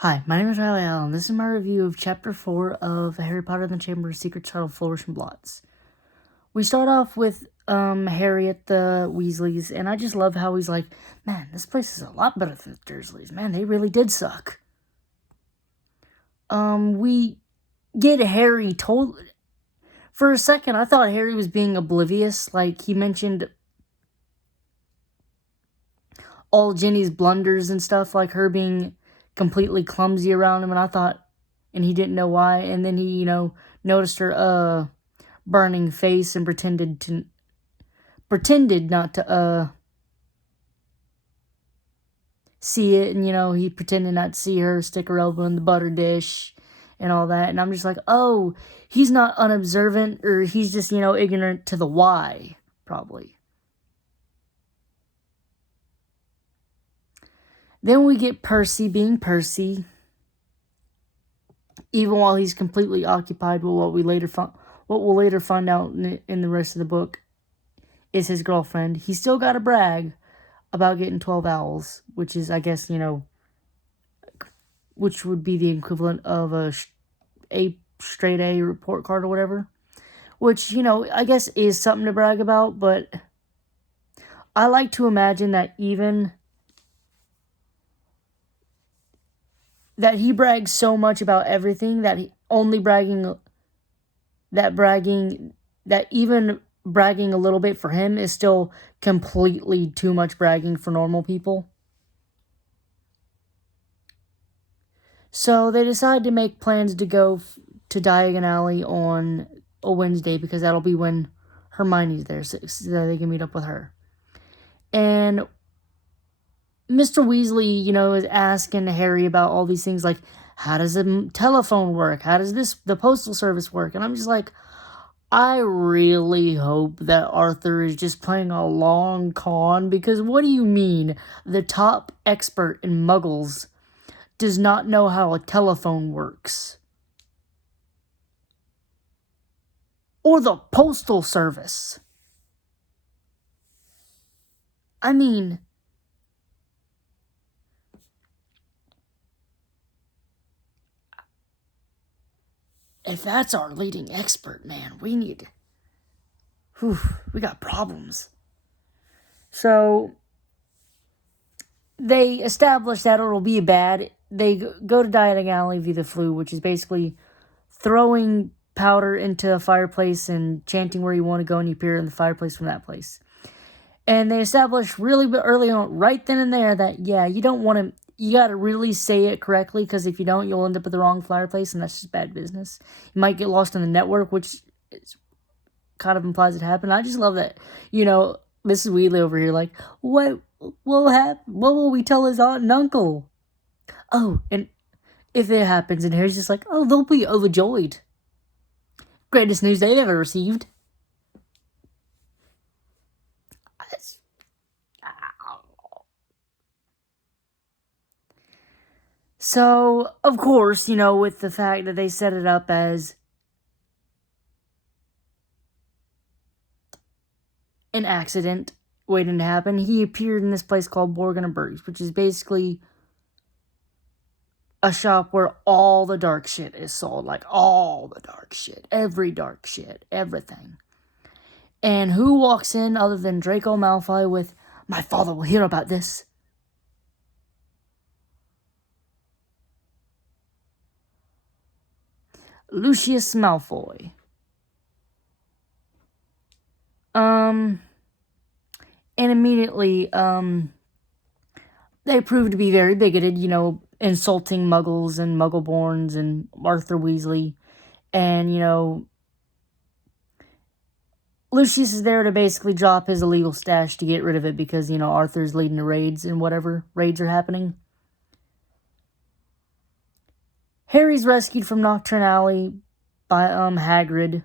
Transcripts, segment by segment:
Hi, my name is Riley Allen. This is my review of Chapter 4 of Harry Potter and the Chamber of Secrets titled Flourish and Blotts. We start off with Harry at the Weasleys, and I just love how he's like, man, this place is a lot better than the Dursleys. Man, they really did suck. We get Harry told... For a second, I thought Harry was being oblivious. Like, he mentioned all Ginny's blunders and stuff, like her being completely clumsy around him, and I thought, and he didn't know why, and then he, noticed her, burning face and pretended not to, see it, and, he pretended not to see her stick her elbow in the butter dish and all that, and I'm just like, oh, he's not unobservant, or he's just, ignorant to the why, probably. Then we get Percy being Percy, even while he's completely occupied with what we'll later find out in the rest of the book is his girlfriend. He's still got to brag about getting 12 owls, which is, I guess, which would be the equivalent of a straight A report card or whatever, which, I guess is something to brag about, but I like to imagine that that he brags so much about everything that even bragging a little bit for him is still completely too much bragging for normal people. So they decide to make plans to go to Diagon Alley on a Wednesday, because that'll be when Hermione's there, so they can meet up with her. And Mr. Weasley, is asking Harry about all these things, like, how does the telephone work? How does the postal service work? And I'm just like, I really hope that Arthur is just playing a long con, because what do you mean the top expert in Muggles does not know how a telephone works? Or the postal service? I mean, if that's our leading expert, man, we got problems. So, they establish that it'll be bad. They go to Diagon Alley via the Floo, which is basically throwing powder into a fireplace and chanting where you want to go, and you appear in the fireplace from that place. And they establish really early on, right then and there, that, you don't want to... You gotta really say it correctly, because if you don't, you'll end up at the wrong fireplace, and that's just bad business. You might get lost in the network, which kind of implies it happened. I just love that, Mrs. Weasley over here, like, what will happen? What will we tell his aunt and uncle? Oh, and if it happens, and Harry's just like, oh, they'll be overjoyed. Greatest news they've ever received. So, of course, with the fact that they set it up as an accident waiting to happen, he appeared in this place called Borgin and Burgs, which is basically a shop where all the dark shit is sold. Like, all the dark shit. Every dark shit. Everything. And who walks in other than Draco Malfoy with, my father will hear about this? Lucius Malfoy. And immediately, they prove to be very bigoted, insulting Muggles and Muggleborns and Arthur Weasley. And, Lucius is there to basically drop his illegal stash to get rid of it, because, Arthur's leading the raids and whatever raids are happening. Harry's rescued from Nocturne Alley by Hagrid.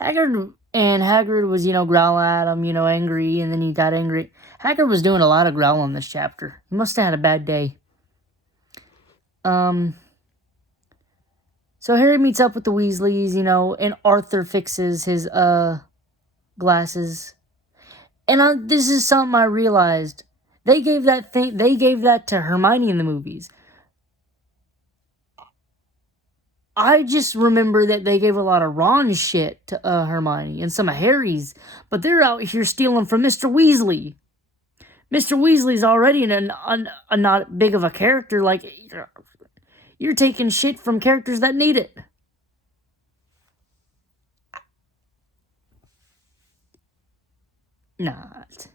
Hagrid was, growling at him, angry, and then he got angry. Hagrid was doing a lot of growling this chapter. He must have had a bad day. So Harry meets up with the Weasleys, and Arthur fixes his glasses. And this is something I realized. They gave that to Hermione in the movies. I just remember that they gave a lot of Ron's shit to Hermione and some of Harry's, but they're out here stealing from Mr. Weasley. Mr. Weasley's already a not big of a character. Like, you're taking shit from characters that need it. Not.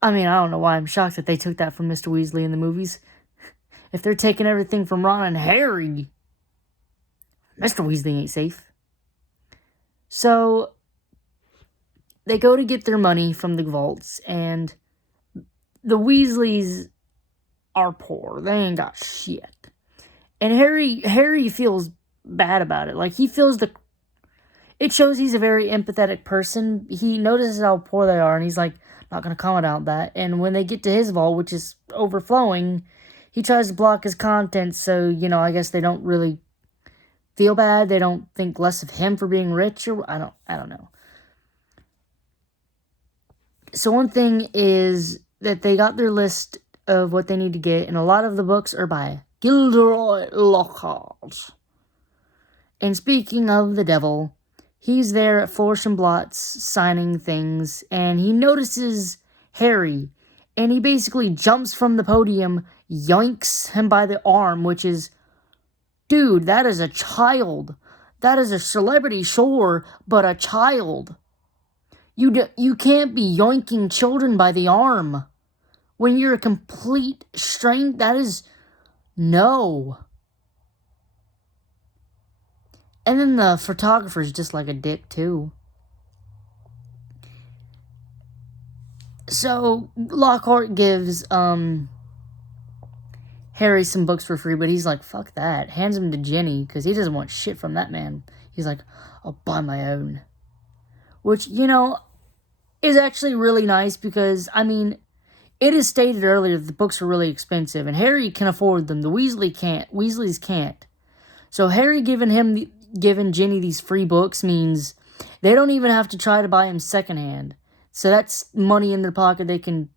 I mean, I don't know why I'm shocked that they took that from Mr. Weasley in the movies. If they're taking everything from Ron and Harry, Mr. Weasley ain't safe. So, they go to get their money from the vaults, and the Weasleys are poor. They ain't got shit. And Harry feels bad about it. Like, he feels it shows he's a very empathetic person. He notices how poor they are, and he's like, not going to comment on that. And when they get to his vault, which is overflowing, he tries to block his contents, so, I guess they don't really feel bad. They don't think less of him for being rich, or I don't know. So one thing is that they got their list of what they need to get, and a lot of the books are by Gilderoy Lockhart. And speaking of the devil, he's there at Flourish and Blotts signing things, and he notices Harry, and he basically jumps from the podium, yoinks him by the arm, which is, dude, that is a child. That is a celebrity, sure, but a child. You can't be yoinking children by the arm. When you're a complete stranger, that is, no. And then the photographer's just like a dick, too. So, Lockhart gives, Harry some books for free, but he's like, fuck that. Hands them to Ginny, because he doesn't want shit from that man. He's like, I'll buy my own. Which, is actually really nice, because, I mean, it is stated earlier that the books are really expensive, and Harry can afford them. The Weasleys can't. So Harry giving Ginny these free books means they don't even have to try to buy him secondhand. So that's money in their pocket they can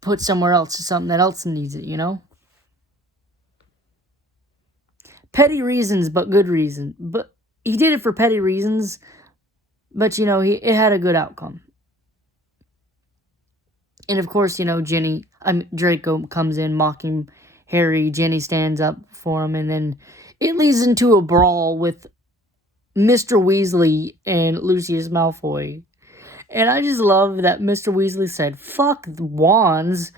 put somewhere else, to something that else needs it, Petty reasons, but good reason. But he did it for petty reasons, but, it had a good outcome. And of course, Draco comes in mocking Harry. Ginny stands up for him, and then it leads into a brawl with Mr. Weasley and Lucius Malfoy. And I just love that Mr. Weasley said, fuck the wands.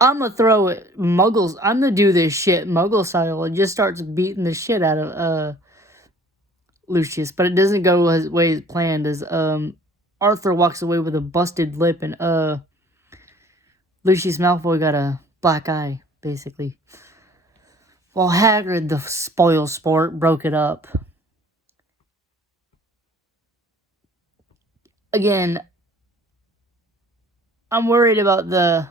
I'm going to throw it muggles. I'm going to do this shit muggle style, and just starts beating the shit out of Lucius. But it doesn't go his way as planned, as Arthur walks away with a busted lip, and Lucius Malfoy got a black eye, basically. While Hagrid, the spoil sport, broke it up. Again, I'm worried about the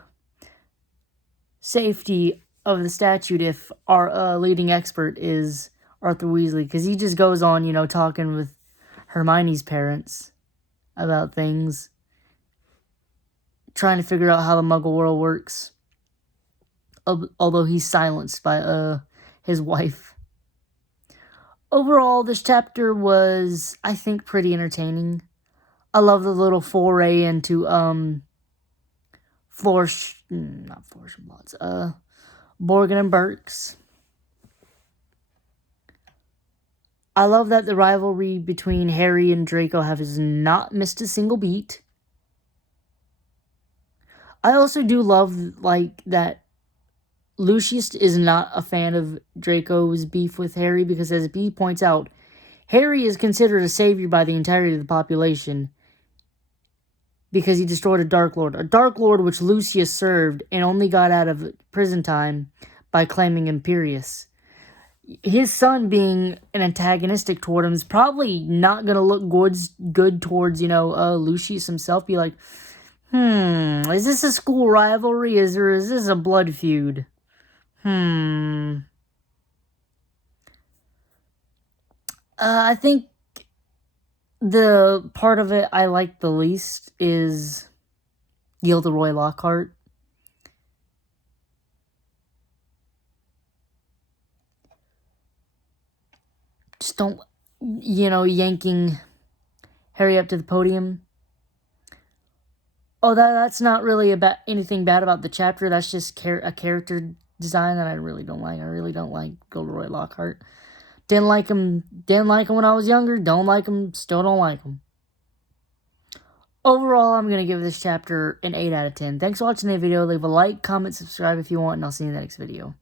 safety of the statue if our leading expert is Arthur Weasley, because he just goes on, talking with Hermione's parents about things, trying to figure out how the Muggle world works, although he's silenced by his wife. Overall, this chapter was, I think, pretty entertaining. I love the little foray into Flourish and Blotts, Borgin and Burkes. I love that the rivalry between Harry and Draco has not missed a single beat. I also do love, that Lucius is not a fan of Draco's beef with Harry, because as he points out, Harry is considered a savior by the entirety of the population because he destroyed a Dark Lord which Lucius served and only got out of prison time by claiming Imperius. His son being an antagonistic toward him is probably not going to look good towards, Lucius himself. Be like, is this a school rivalry? Is this a blood feud? I think the part of it I like the least is Gilderoy Lockhart. just don't, yanking Harry up to the podium. Oh, that's not really about anything bad about the chapter. That's just a character design that I really don't like. I really don't like Gilderoy Lockhart. Didn't like him when I was younger. Don't like him. Still don't like him. Overall, I'm going to give this chapter an 8 out of 10. Thanks for watching the video. Leave a like, comment, subscribe if you want, and I'll see you in the next video.